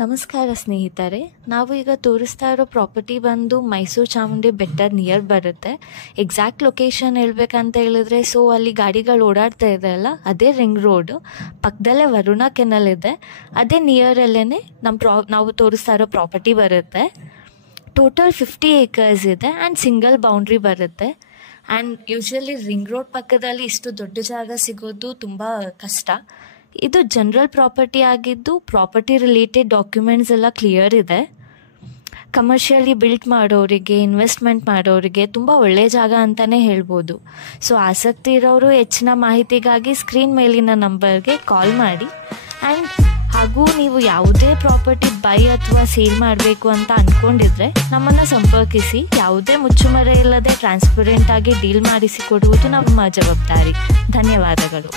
ನಮಸ್ಕಾರ ಸ್ನೇಹಿತರೆ, ನಾವು ಈಗ ತೋರಿಸ್ತಾ ಇರೋ ಪ್ರಾಪರ್ಟಿ ಬಂದು ಮೈಸೂರು ಚಾಮುಂಡಿ ಬೆಟ್ಟ ನಿಯರ್ ಬರುತ್ತೆ. ಎಕ್ಸಾಕ್ಟ್ ಲೊಕೇಶನ್ ಹೇಳ್ಬೇಕಂತ ಹೇಳಿದ್ರೆ, ಸೊ ಅಲ್ಲಿ ಗಾಡಿಗಳು ಓಡಾಡ್ತಾ ಇದೆ ಅಲ್ಲ, ಅದೇ ರಿಂಗ್ ರೋಡ್ ಪಕ್ಕದಲ್ಲೇ ವರುಣ ಕೆನಲ್ ಇದೆ. ಅದೇ ನಿಯರಲ್ಲೇ ನಾವು ತೋರಿಸ್ತಾ ಇರೋ ಪ್ರಾಪರ್ಟಿ ಬರುತ್ತೆ. ಟೋಟಲ್ 50 acres ಇದೆ ಆ್ಯಂಡ್ ಸಿಂಗಲ್ ಬೌಂಡ್ರಿ ಬರುತ್ತೆ. ಆ್ಯಂಡ್ ಯೂಶ್ವಲಿ ರಿಂಗ್ ರೋಡ್ ಪಕ್ಕದಲ್ಲಿ ಇಷ್ಟು ದೊಡ್ಡ ಜಾಗ ಸಿಗೋದು ತುಂಬ ಕಷ್ಟ. ಇದು ಜನರಲ್ ಪ್ರಾಪರ್ಟಿ ಆಗಿದ್ದು, ಪ್ರಾಪರ್ಟಿ ರಿಲೇಟೆಡ್ ಡಾಕ್ಯುಮೆಂಟ್ಸ್ ಎಲ್ಲ ಕ್ಲಿಯರ್ ಇದೆ. ಕಮರ್ಷಿಯಲಿ ಬಿಲ್ಟ್ ಮಾಡೋರಿಗೆ, ಇನ್ವೆಸ್ಟ್ಮೆಂಟ್ ಮಾಡೋರಿಗೆ ತುಂಬ ಒಳ್ಳೆಯ ಜಾಗ ಅಂತಲೇ ಹೇಳ್ಬೋದು. ಸೊ ಆಸಕ್ತಿ ಇರೋರು ಹೆಚ್ಚಿನ ಮಾಹಿತಿಗಾಗಿ ಸ್ಕ್ರೀನ್ ಮೇಲಿನ ನಂಬರ್ಗೆ ಕಾಲ್ ಮಾಡಿ. ಆ್ಯಂಡ್ ಹಾಗೂ ನೀವು ಯಾವುದೇ ಪ್ರಾಪರ್ಟಿ ಬೈ ಅಥವಾ ಸೇಲ್ ಮಾಡಬೇಕು ಅಂತ ಅಂದ್ಕೊಂಡಿದ್ರೆ ನಮ್ಮನ್ನು ಸಂಪರ್ಕಿಸಿ. ಯಾವುದೇ ಮುಚ್ಚುಮರೆ ಇಲ್ಲದೆ ಟ್ರಾನ್ಸ್ಪರೆಂಟ್ ಆಗಿ ಡೀಲ್ ಮಾಡಿಸಿಕೊಡುವುದು ನಮ್ಮ ಜವಾಬ್ದಾರಿ. ಧನ್ಯವಾದಗಳು.